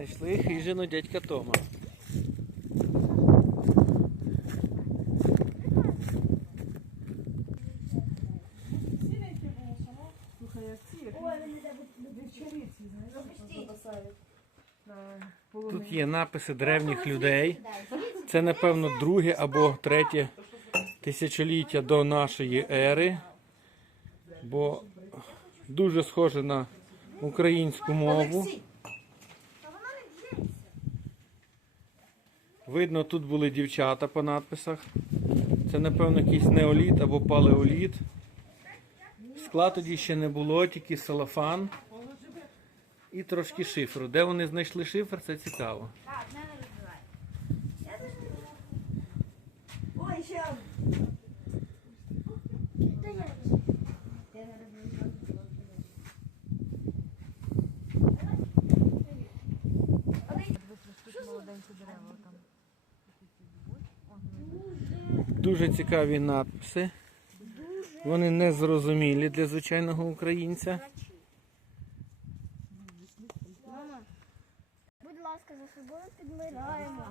Знайшли хижину дядька Тома. Тут є написи древніх людей. Це, напевно, друге або третє тисячоліття до нашої ери, бо дуже схоже на українську мову. Видно, тут були дівчата по надписах. Це, напевно, якийсь неоліт або палеоліт. Скла тоді ще не було, тільки салафан і трошки шифру. Де вони знайшли шифр, це цікаво. Так, Дуже цікаві надписи. Вони незрозумілі для звичайного українця. Будь ласка, за собою підмираємо.